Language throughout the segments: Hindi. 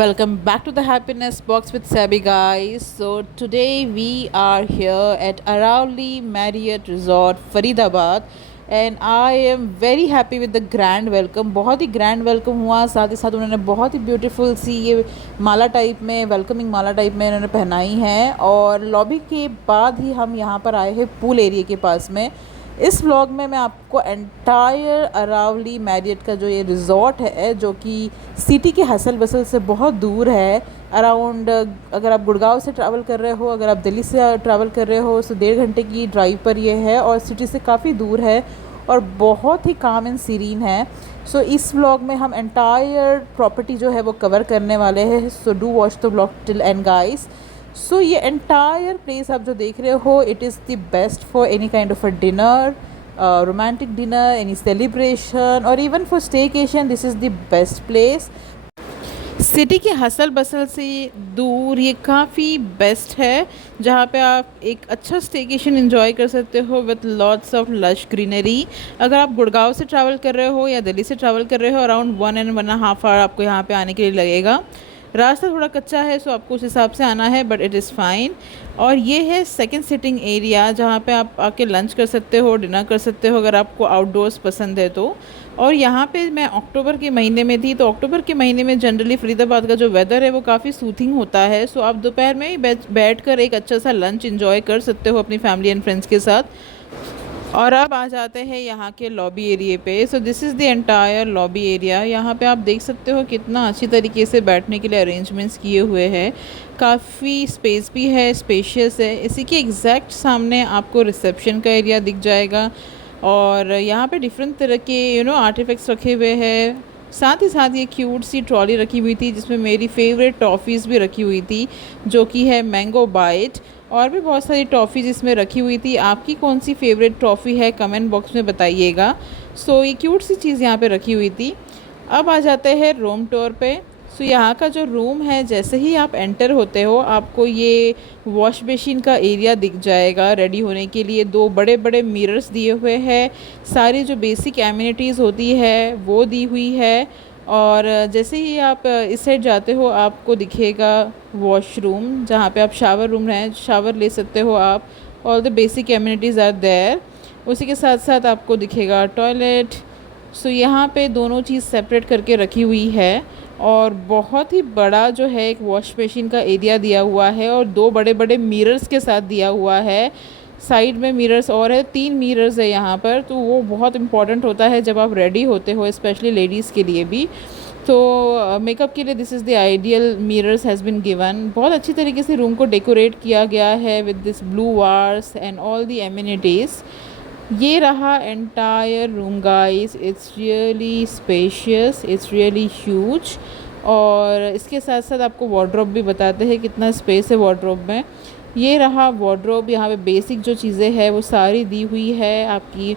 Welcome back to the happiness box with Sabi, guys. So today we are here at Aravali Marriott Resort Faridabad and I am very happy with the grand welcome. बहुत ही grand welcome हुआ, साथ ही साथ उन्होंने बहुत ही ब्यूटीफुल सी ये माला टाइप में, वेलकमिंग माला टाइप में उन्होंने पहनाई है। और लॉबी के बाद ही हम यहाँ पर आए हैं पूल एरिया के पास में। इस व्लॉग में मैं आपको एंटायर अरावली मैरियट का जो ये रिज़ॉर्ट है, जो कि सिटी के हसल बसल से बहुत दूर है, अराउंड अगर आप गुड़गांव से ट्रैवल कर रहे हो, अगर आप दिल्ली से ट्रैवल कर रहे हो तो 1.5 घंटे की ड्राइव पर ये है और सिटी से काफ़ी दूर है और बहुत ही काम एंड सीरीन है। सो इस व्लॉग में हम एंटायर प्रॉपर्टी जो है वो कवर करने वाले हैं। So do watch the vlog till end guys. So ये एंटायर प्लेस आप जो देख रहे हो, it is the best for any kind of a dinner, romantic dinner, any celebration और even for staycation this is the best place. City के हसल बसल से दूर ये काफ़ी बेस्ट है, जहाँ पे आप एक अच्छा स्टेकेशन एंजॉय कर सकते हो with lots of lush greenery. अगर आप गुड़गांव से ट्रैवल कर रहे हो या दिल्ली से ट्रैवल कर रहे हो, अराउंड 1.5 आवर आपको यहाँ पे आने के लिए लगेगा। रास्ता थोड़ा कच्चा है, सो आपको उस हिसाब से आना है, बट इट इज़ फाइन। और ये है सेकंड सिटिंग एरिया, जहाँ पे आप आके लंच कर सकते हो, डिनर कर सकते हो अगर आपको आउटडोर्स पसंद है तो। और यहाँ पे मैं अक्टूबर के महीने में थी, तो अक्टूबर के महीने में जनरली फरीदाबाद का जो वेदर है वो काफ़ी सूथिंग होता है। सो आप दोपहर में ही बैठ कर एक अच्छा सा लंच इंजॉय कर सकते हो अपनी फैमिली एंड फ्रेंड्स के साथ। और अब आ जाते हैं यहाँ के लॉबी एरिया पे। सो this is the entire lobby area. यहाँ पे आप देख सकते हो कितना अच्छी तरीके से बैठने के लिए अरेंजमेंट्स किए हुए हैं। काफ़ी स्पेस भी है, स्पेशियस है। इसी के एग्जैक्ट सामने आपको रिसेप्शन का एरिया दिख जाएगा और यहाँ पे डिफरेंट तरह के आर्टिफैक्ट्स रखे हुए हैं। साथ ही साथ ये क्यूट सी ट्रॉली रखी हुई थी जिसमें मेरी फेवरेट टॉफ़ीज़ भी रखी हुई थी, जो कि है मैंगो बाइट। और भी बहुत सारी टॉफ़ीज़ इसमें रखी हुई थी। आपकी कौन सी फेवरेट टॉफ़ी है कमेंट बॉक्स में बताइएगा। सो ये क्यूट सी चीज़ यहाँ पे रखी हुई थी। अब आ जाते हैं रूम टूर पे। सो यहाँ का जो रूम है, जैसे ही आप एंटर होते हो आपको ये वॉश बेसिन का एरिया दिख जाएगा। रेडी होने के लिए 2 बड़े बड़े मिरर्स दिए हुए हैं। सारी जो बेसिक एमिनिटीज़ होती है वो दी हुई है। और जैसे ही आप इस साइड जाते हो आपको दिखेगा वॉशरूम, जहाँ पे आप शावर रूम है, शावर ले सकते हो आप। All the basic amenities are there. उसी के साथ साथ आपको दिखेगा टॉयलेट। सो यहाँ पे दोनों चीज़ सेपरेट करके रखी हुई है और बहुत ही बड़ा जो है एक वॉश बेसिन का एरिया दिया हुआ है और 2 बड़े बड़े मिरर्स के साथ दिया हुआ है। साइड में मिरर्स और है, 3 मिरर्स है यहाँ पर। तो वो बहुत इंपॉर्टेंट होता है जब आप रेडी होते हो, स्पेशली लेडीज़ के लिए भी। तो मेकअप के लिए this is the ideal mirrors has been given. बहुत अच्छी तरीके से रूम को डेकोरेट किया गया है with this blue wars and all the amenities. ये रहा entire room guys. It's really spacious, it's really huge. और इसके साथ साथ आपको वार्डरोब भी बताते हैं कितना स्पेस है वार्डरोब में। ये रहा वार्डरोब। यहाँ पे बेसिक जो चीज़ें हैं वो सारी दी हुई है, आपकी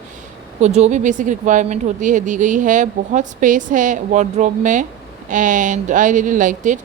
को जो भी बेसिक रिक्वायरमेंट होती है दी गई है। बहुत स्पेस है वार्डरोब में and I really liked it.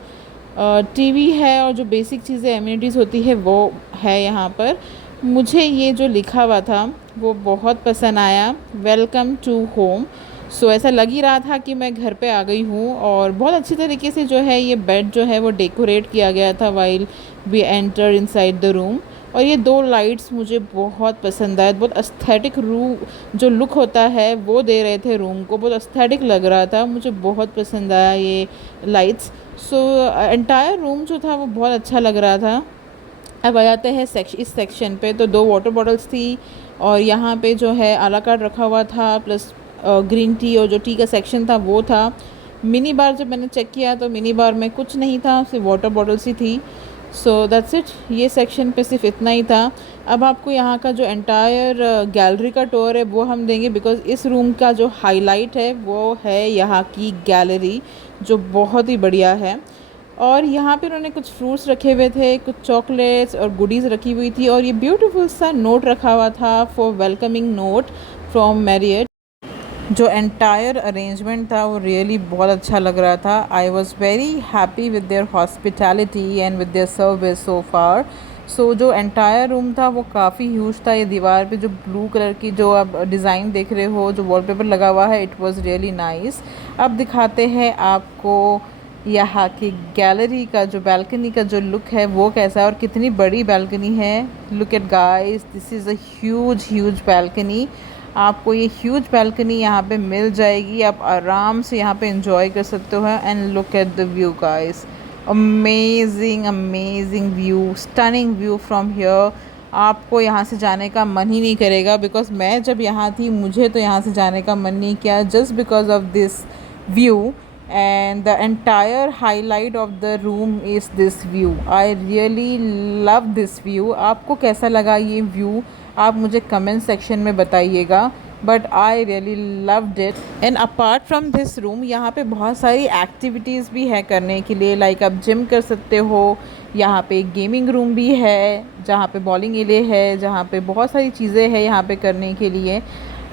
TV है और जो बेसिक चीज़ें एमिनिटीज़ होती है वो है यहाँ पर। मुझे ये जो लिखा हुआ था वो बहुत पसंद आया, वेलकम टू होम। सो ऐसा लग ही रहा था कि मैं घर पे आ गई हूँ। और बहुत अच्छी तरीके से जो है ये बेड जो है वो डेकोरेट किया गया था while we enter inside the room. और ये 2 लाइट्स मुझे बहुत पसंद आए। बहुत एस्थेटिक रूम जो लुक होता है वो दे रहे थे रूम को, बहुत एस्थेटिक लग रहा था। मुझे बहुत पसंद आया ये लाइट्स। सो एंटायर रूम जो था वो बहुत अच्छा लग रहा था। अब आ जाते हैं इस सेक्शन पे। तो 2 वाटर बॉटल्स थी और यहाँ पे जो है आला कार्ड रखा हुआ था, प्लस ग्रीन टी और जो टी का सेक्शन था वो था। मिनी बार जब मैंने चेक किया तो मिनी बार में कुछ नहीं था, सिर्फ वाटर बॉटल्स ही थी। So that's it. ये सेक्शन पे सिर्फ इतना ही था। अब आपको यहाँ का जो एंटायर गैलरी का टूर है वो हम देंगे, बिकॉज़ इस रूम का जो हाईलाइट है वो है यहाँ की गैलरी, जो बहुत ही बढ़िया है। और यहाँ पे उन्होंने कुछ फ्रूट्स रखे हुए थे, कुछ चॉकलेट्स और गुडीज़ रखी हुई थी और ये ब्यूटीफुल सा नोट रखा हुआ था for welcoming note from Marriott. जो एंटायर अरेंजमेंट था वो रियली बहुत अच्छा लग रहा था। I was very happy with their hospitality and with their service so far. So जो एंटायर रूम था वो काफ़ी ह्यूज था। ये दीवार पे जो ब्लू कलर की जो आप डिज़ाइन देख रहे हो, जो वॉलपेपर लगा हुआ है, इट वाज़ रियली नाइस। अब दिखाते हैं आपको यहाँ की गैलरी का जो बालकनी का जो लुक है वो कैसा है और कितनी बड़ी बालकनी है। Look at guys, this is a huge huge balcony. आपको ये ह्यूज बालकनी यहाँ पे मिल जाएगी, आप आराम से यहाँ पे एंजॉय कर सकते हो। And look at the view guys, amazing amazing view, stunning view from here. आपको यहाँ से जाने का मन ही नहीं करेगा, बिकॉज मैं जब यहाँ थी मुझे तो यहाँ से जाने का मन नहीं किया, just because of this view. And the entire highlight of the room is this view. I really love this view. आपको कैसा लगा ये व्यू, आप मुझे कमेंट सेक्शन में बताइएगा। But I really loved it. And apart from this room यहाँ पे बहुत सारी एक्टिविटीज़ भी है करने के लिए, लाइक आप जिम कर सकते हो। यहाँ पे गेमिंग रूम भी है जहाँ पे बॉलिंग एरिया है, जहाँ पे बहुत सारी चीज़ें हैं यहाँ पे करने के लिए।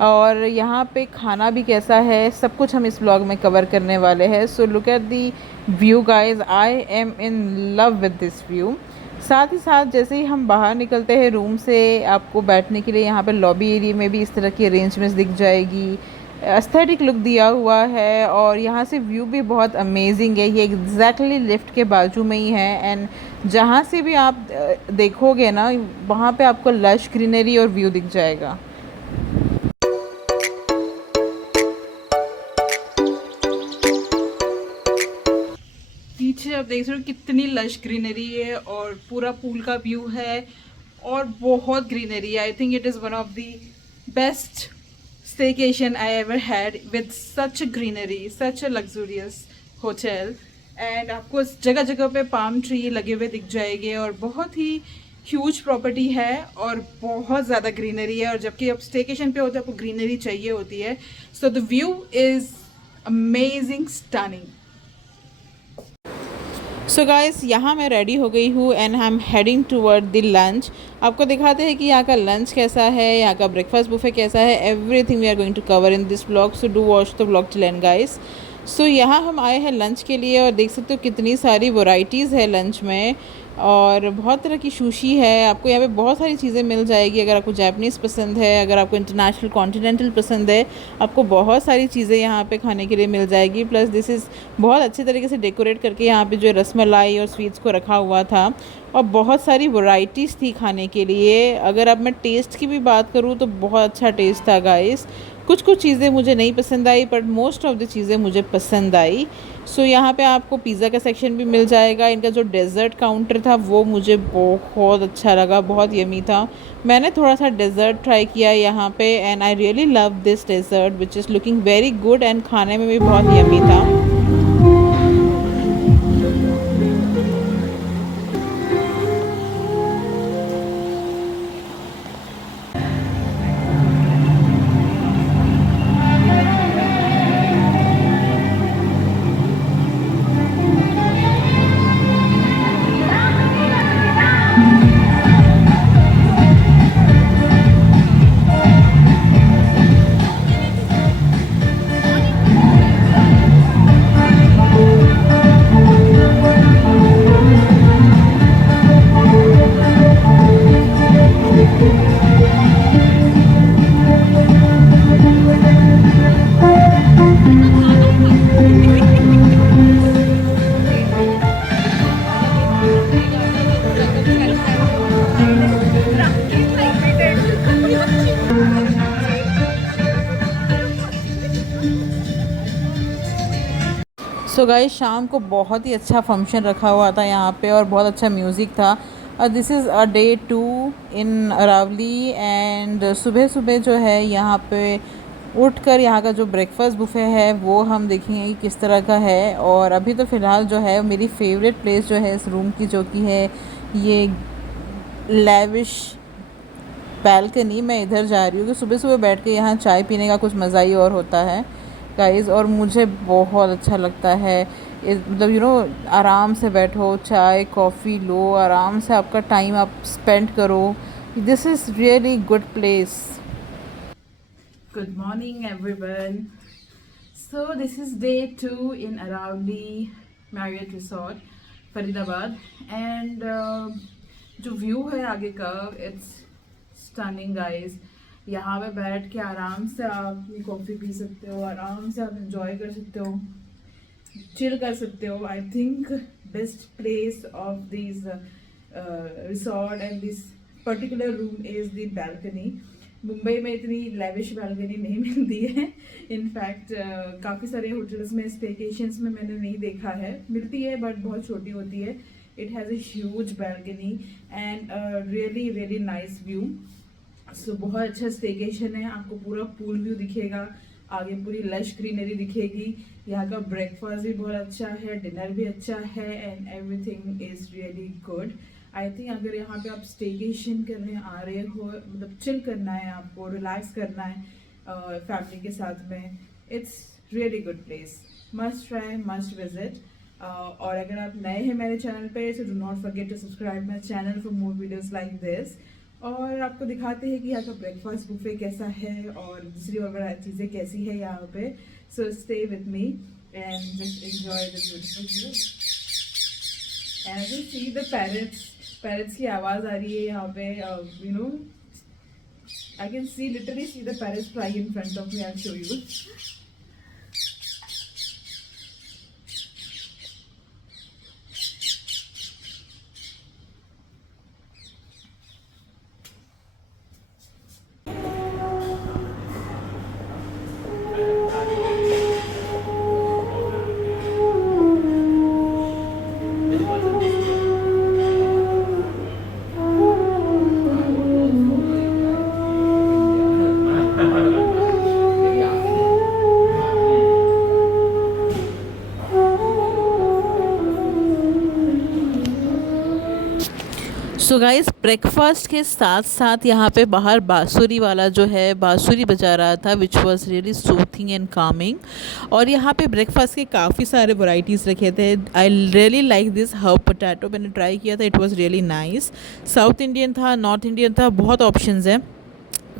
और यहाँ पे खाना भी कैसा है, सब कुछ हम इस व्लॉग में कवर करने वाले हैं। So look at the view guys, I am in love with this view. साथ ही साथ जैसे ही हम बाहर निकलते हैं रूम से, आपको बैठने के लिए यहाँ पे लॉबी एरिया में भी इस तरह की अरेंजमेंट्स दिख जाएगी। एस्थेटिक लुक दिया हुआ है और यहाँ से व्यू भी बहुत अमेजिंग है। ये एग्जैक्टली लिफ्ट के बाजू में ही है। एंड जहाँ से भी आप देखोगे ना, वहाँ पे आपको लश ग्रीनरी और व्यू दिख जाएगा। पीछे आप देख रहे हो कितनी लश ग्रीनरी है और पूरा पूल का व्यू है और बहुत ग्रीनरी है। I think it is one of the best staycation I ever had with such greenery, such a luxurious hotel. And आपको जगह जगह पे पाम ट्री लगे हुए दिख जाएंगे और बहुत ही ह्यूज प्रॉपर्टी है और बहुत ज़्यादा ग्रीनरी है। और जबकि आप स्टेकेशन पे होते हैं आपको ग्रीनरी चाहिए होती है। So the view is amazing, stunning. So guys, यहाँ मैं रेडी हो गई हूँ and I am heading toward the lunch. आपको दिखाते हैं कि यहाँ का लंच कैसा है, यहाँ का ब्रेकफास्ट बुफे कैसा है। Everything we are going to cover in this blog, so do watch the blog till end guys. So यहाँ हम आए हैं लंच के लिए और देख सकते हो कितनी सारी वैरायटीज़ है लंच में और बहुत तरह की सुशी है। आपको यहाँ पे बहुत सारी चीज़ें मिल जाएगी। अगर आपको जापानीज़ पसंद है, अगर आपको इंटरनेशनल कॉन्टिनेंटल पसंद है, आपको बहुत सारी चीज़ें यहाँ पे खाने के लिए मिल जाएगी। प्लस दिस इज़ बहुत अच्छे तरीके से डेकोरेट करके यहाँ पे जो रसमलाई और स्वीट्स को रखा हुआ था और बहुत सारी वैरायटीज़ थी खाने के लिए। अगर अब मैं टेस्ट की भी बात करूँ तो बहुत अच्छा टेस्ट था गाइस। कुछ कुछ चीज़ें मुझे नहीं पसंद आई बट मोस्ट ऑफ़ द चीज़ें मुझे पसंद आई। सो यहाँ पे आपको पिज़्ज़ा का सेक्शन भी मिल जाएगा। इनका जो डेज़र्ट काउंटर था वो मुझे बहुत अच्छा लगा, बहुत यमी था। मैंने थोड़ा सा डेज़र्ट ट्राई किया यहाँ पे and I really love this dessert which is looking very good and खाने में भी बहुत यमी था। सो गाइस, शाम को बहुत ही अच्छा फंक्शन रखा हुआ था यहाँ पे और बहुत अच्छा म्यूज़िक था। This is a day 2 in Aravalli and सुबह सुबह जो है यहाँ पे उठकर यहाँ का जो ब्रेकफास्ट बुफे है वो हम देखेंगे कि किस तरह का है। और अभी तो फ़िलहाल जो है मेरी फेवरेट प्लेस जो है इस रूम की, जो कि है ये लेविश बैल्कनी, मैं इधर जा रही हूँ कि सुबह सुबह बैठ के यहाँ चाय पीने का कुछ मज़ा ही और होता है गाइस। और मुझे बहुत अच्छा लगता है मतलब आराम से बैठो, चाय कॉफ़ी लो, आराम से आपका टाइम आप स्पेंड करो। This is really good place. Good morning everyone. So this is day 2 in Aravalli Marriott resort Faridabad and जो व्यू है आगे का, इट्स स्टनिंग गाइस। यहाँ पे बैठ के आराम से आप कॉफ़ी पी सकते हो, आराम से आप इंजॉय कर सकते हो। चिल कर सकते हो. I think best place of this resort and this particular room is the balcony. Mumbai में इतनी लेविश बैल्कनी नहीं मिलती है. इनफैक्ट काफ़ी सारे होटल्स में स्टेकेशंस में मैंने नहीं देखा है. मिलती है बट बहुत छोटी होती है. It has a huge balcony and really really nice view. So बहुत अच्छा स्टेकेशन है. आपको पूरा पूल व्यू दिखेगा, आगे पूरी लश ग्रीनरी दिखेगी. यहाँ का ब्रेकफास्ट भी बहुत अच्छा है, डिनर भी अच्छा है and everything is really good. I think अगर यहाँ पे आप स्टेकेशन करने आ रहे हो, मतलब चिल करना है, आपको रिलैक्स करना है फैमिली के साथ में, it's really good place. Must try, must visit. और अगर आप नए हैं मेरे चैनल पे, so do not forget to subscribe my channel for more videos like this. और आपको दिखाते हैं कि यहाँ का ब्रेकफास्ट बुफे कैसा है और दूसरी वगैरह चीज़ें कैसी है यहाँ पे. So stay with me and just enjoy the beautiful view. And I can see the parrots की आवाज़ आ रही है यहाँ पे. You know, I can see literally see the parrots flying in front of me. I show you. So guys, breakfast के साथ साथ यहाँ पे बाहर बांसुरी वाला जो है बांसुरी बजा रहा था, which was really soothing and Kameng. और यहाँ पे ब्रेकफास्ट के काफ़ी सारे वैरायटीज़ रखे थे. I really like this herb potato. मैंने ट्राई किया था, it was really nice. South Indian था, नॉर्थ इंडियन था, बहुत ऑप्शंस हैं.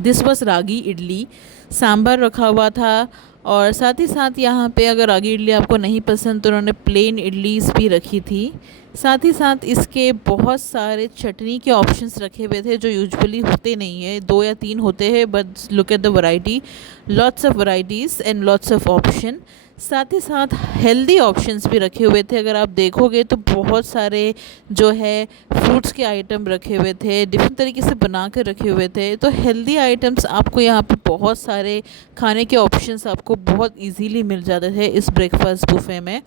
दिस वॉज रागी इडली. सांभर रखा हुआ था. और साथ ही साथ यहाँ पे अगर रागी इडली आपको नहीं पसंद तो उन्होंने प्लेन इडलीस भी रखी थी. साथ ही साथ इसके बहुत सारे चटनी के ऑप्शंस रखे हुए थे जो यूजुअली होते नहीं है. 2 या 3 होते हैं, but look at the variety, lots of varieties and lots of option. साथ ही साथ हेल्दी ऑप्शंस भी रखे हुए थे. अगर आप देखोगे तो बहुत सारे जो है फ्रूट्स के आइटम रखे हुए थे, डिफरेंट तरीके से बना कर रखे हुए थे. तो हेल्दी आइटम्स आपको यहाँ पे बहुत सारे खाने के ऑप्शंस आपको बहुत इजीली मिल जाते थे इस ब्रेकफास्ट बुफे में.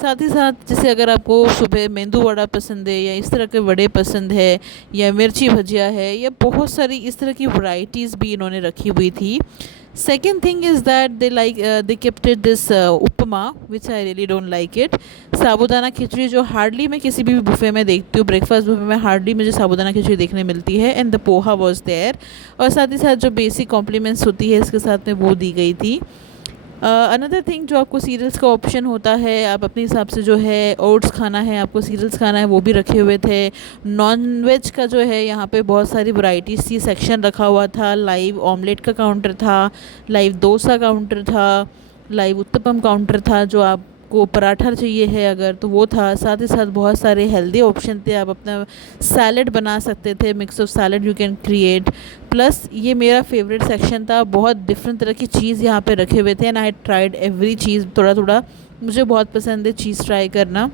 साथ ही साथ जैसे अगर आपको सुबह मेंदू वड़ा पसंद है या इस तरह के वड़े पसंद है या मिर्ची भजिया है या बहुत सारी इस तरह की वैरायटीज़ भी इन्होंने रखी हुई थी. Second thing is that they kept it this upma, which I really don't like it. साबूदाना खिचड़ी जो हार्डली मैं किसी भी बुफे में देखती हूँ, ब्रेकफास्ट बुफे में हार्डली मुझे साबूदाना खिचड़ी देखने मिलती है. And the poha was there. और साथ ही साथ जो बेसिक कॉम्प्लीमेंट्स होती है इसके साथ में वो दी गई थी. अनदर थिंग, जो आपको सीरियल्स का ऑप्शन होता है, आप अपने हिसाब से जो है ओट्स खाना है, आपको सीरियल्स खाना है, वो भी रखे हुए थे. नॉन वेज का जो है यहाँ पे बहुत सारी वैरायटीज़ थी. सेक्शन रखा हुआ था. लाइव ऑमलेट का काउंटर था, लाइव डोसा काउंटर था, लाइव उत्तपम काउंटर था. जो आपको पराठा चाहिए है अगर तो वो था. साथ ही साथ बहुत सारे हेल्दी ऑप्शन थे. आप अपना सैलड बना सकते थे, mix of salad you can create. Plus ये मेरा फेवरेट सेक्शन था. बहुत डिफरेंट तरह की चीज़ यहाँ पे रखे हुए थे एंड आई ट्राइड एवरी चीज़. थोड़ा थोड़ा मुझे बहुत पसंद है चीज़ ट्राई करना.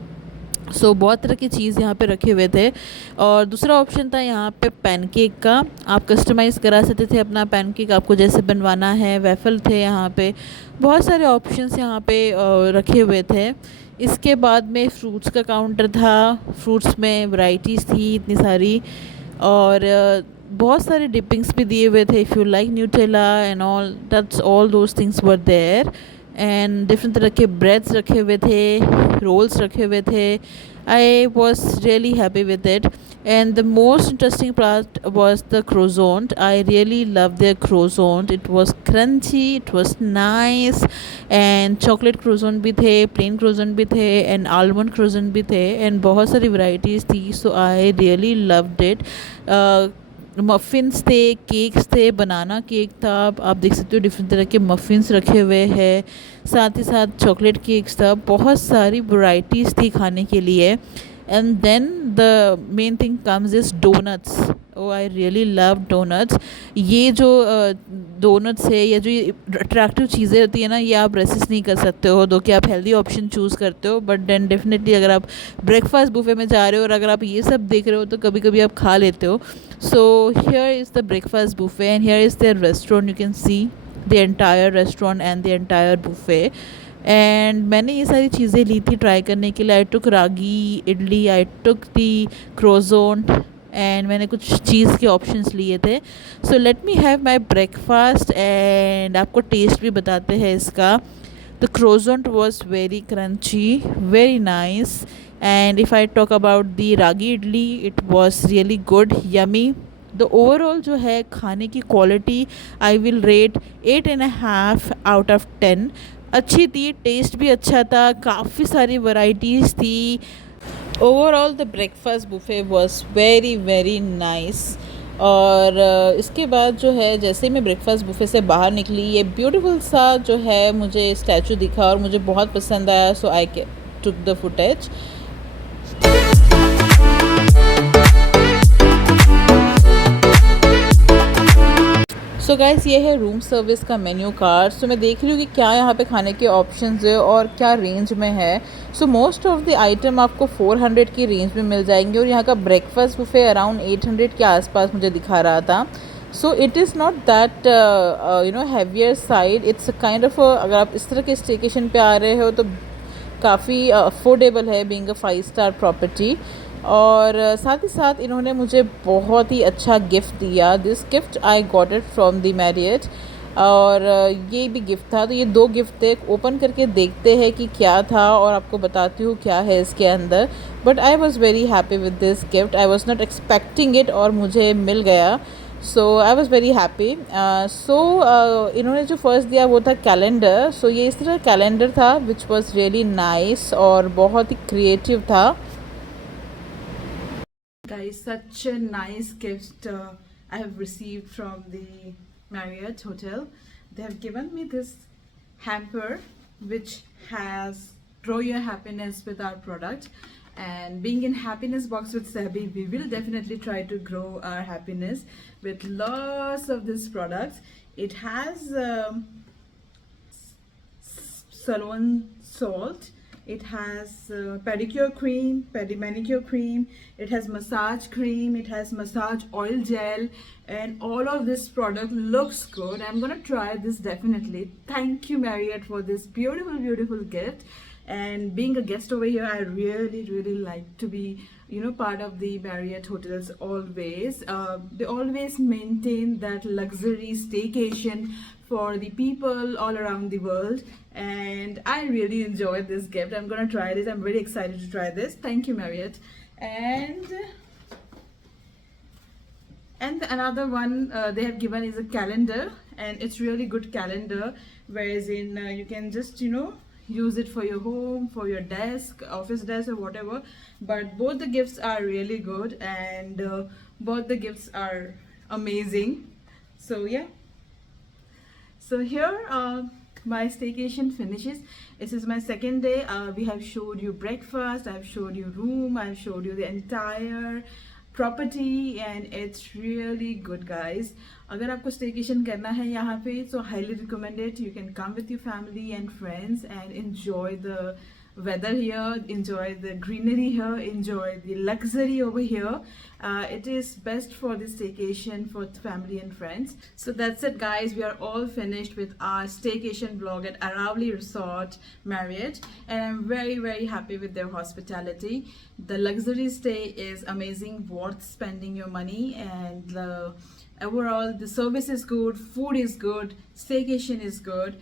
सो बहुत तरह की चीज़ यहाँ पे रखे हुए थे. और दूसरा ऑप्शन था यहाँ पे पैनकेक का. आप कस्टमाइज़ करा सकते थे अपना पैनकेक, आपको जैसे बनवाना है. वेफल थे यहाँ पे. बहुत सारे ऑप्शंस यहाँ पे रखे हुए थे. इसके बाद में फ्रूट्स का काउंटर था. फ्रूट्स में वैरायटीज़ थी इतनी सारी. और बहुत सारे डिपिंग्स भी दिए हुए थे. If you like Nutella and all, that's all those things were there. And different तरह के ब्रेड्स रखे हुए थे, रोल्स रखे हुए थे. I was really happy with it. And the most interesting part was the croissant. I really love the croissant. It was crunchy, it was nice. And chocolate croissant भी थे, प्लेन क्रोजोंट भी थे एंड आलमंड क्रोजोंट भी थे. एंड बहुत सारी वैरायटीज़ थी. So I really loved it. Muffins थे, केक्स थे, बनाना केक था. आप देख सकते हो डिफरेंट तरह के मफ़िन्स रखे हुए हैं. साथ ही साथ चॉकलेट केक्स था. बहुत सारी वैरायटीज़ थी खाने के लिए. And then the main thing comes is donuts. Oh I really love donuts. ये जो डोनट्स है या जो ये अट्रैक्टिव चीज़ें होती है ना, ये आप रेसिस्ट नहीं कर सकते हो, दो कि आप हेल्दी ऑप्शन चूज़ करते हो, बट देन डेफिनेटली अगर आप ब्रेकफास्ट बुफे में जा रहे हो और अगर आप ये सब देख रहे हो तो कभी कभी आप खा लेते हो। So here is the breakfast buffet and here is their restaurant, you can see the entire restaurant and the entire buffet. And मैंने ये सारी चीज़ें ली थी ट्राई करने के लिए। आई टुक रागी इडली, आई टुक दी क्रोजोन एंड मैंने कुछ चीज़ के ऑप्शंस लिए थे। So let me have my breakfast and आपको टेस्ट भी बताते हैं इसका। The croissant was very crunchy, very nice, and if I talk about the ragi idli, it was really good, yummy. The overall जो है खाने की quality I will rate 8.5 out of 10। अच्छी थी, टेस्ट भी अच्छा था, काफ़ी सारी वैरायटीज़ थी। Overall the breakfast buffet was very very nice. और इसके बाद जो है जैसे ही मैं ब्रेकफास्ट बुफे से बाहर निकली, ये ब्यूटीफुल सा जो है मुझे स्टैचू दिखा और मुझे बहुत पसंद आया। So I took the footage. So guys, ये है रूम सर्विस का मेन्यू कार्ड। सो मैं देख रही हूँ कि क्या यहाँ पे खाने के ऑप्शंस है और क्या रेंज में है। So most of the item आपको 400 की रेंज में मिल जाएंगे और यहाँ का ब्रेकफास्ट बुफे अराउंड 800 के आसपास मुझे दिखा रहा था। So it is not that heavier side, it's kind of अगर आप इस तरह के स्टेकेशन पे आ रहे हो तो काफ़ी अफोर्डेबल है, बीइंग अ 5 स्टार प्रॉपर्टी। और साथ ही साथ इन्होंने मुझे बहुत ही अच्छा गिफ्ट दिया। This gift I got it from the Marriott, और ये भी गिफ्ट था। तो ये 2 गिफ्ट थे, ओपन करके देखते हैं कि क्या था और आपको बताती हूँ क्या है इसके अंदर। But I was very happy with this gift, I was not expecting it और मुझे मिल गया। सो आई वॉज़ वेरी हैप्पी। सो इन्होंने जो फर्स्ट दिया वो था कैलेंडर। सो ये इस तरह कैलेंडर था विच वॉज़ रियली नाइस और बहुत ही क्रिएटिव था। Guys, such a nice gift I have received from the Marriott Hotel. They have given me this hamper which has grow your happiness with our product. And being in happiness box with Sabi, we will definitely try to grow our happiness with lots of these products. It has Ceylon salt. It has pedicure cream, manicure cream. It has massage cream. It has massage oil gel, and all of this product looks good. I'm gonna try this definitely. Thank you, Marriott, for this beautiful gift. And being a guest over here, I really like to be, part of the Marriott hotels always. They always maintain that luxury staycation for the people all around the world, and I really enjoyed this gift. I'm gonna try this. I'm very excited to try this. Thank you, Marriott. And another one they have given is a calendar, and it's really good calendar, whereas in you can just use it for your home, for your desk, office desk, or whatever. But both the gifts are really good, and both the gifts are amazing. So yeah. So here my staycation finishes. This is my second day. We have showed you breakfast, I have showed you room, I have showed you the entire property, and it's really good, guys. अगर आपको staycation करना है यहाँ पे, so highly recommended. You can come with your family and friends and enjoy the weather here, enjoy the greenery here, enjoy the luxury over here. It is best for the staycation for family and friends. So that's it, guys. We are all finished with our staycation vlog at Aravali Resort Marriott, and I'm very happy with their hospitality. The luxury stay is amazing, worth spending your money, and overall the service is good, food is good, staycation is good,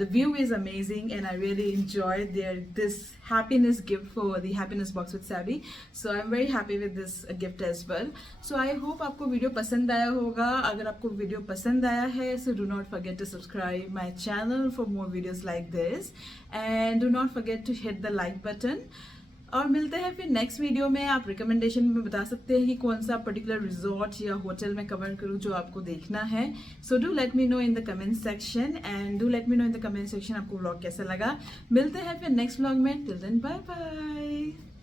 the view is amazing, and I really enjoyed this happiness gift for the happiness box with Sabi. So I'm very happy with this gift as well. So I hope आपको वीडियो पसंद आया होगा. अगर आपको वीडियो पसंद आया है, so do not forget to subscribe my channel for more videos like this, and do not forget to hit the like button. और मिलते हैं फिर नेक्स्ट वीडियो में. आप रिकमेंडेशन में बता सकते हैं कि कौन सा पर्टिकुलर रिजॉर्ट या होटल में कवर करूँ जो आपको देखना है. So do let me know in the comment section, and do let me know in the comment section आपको व्लॉग कैसा लगा. मिलते हैं फिर नेक्स्ट व्लॉग में. Till then bye bye.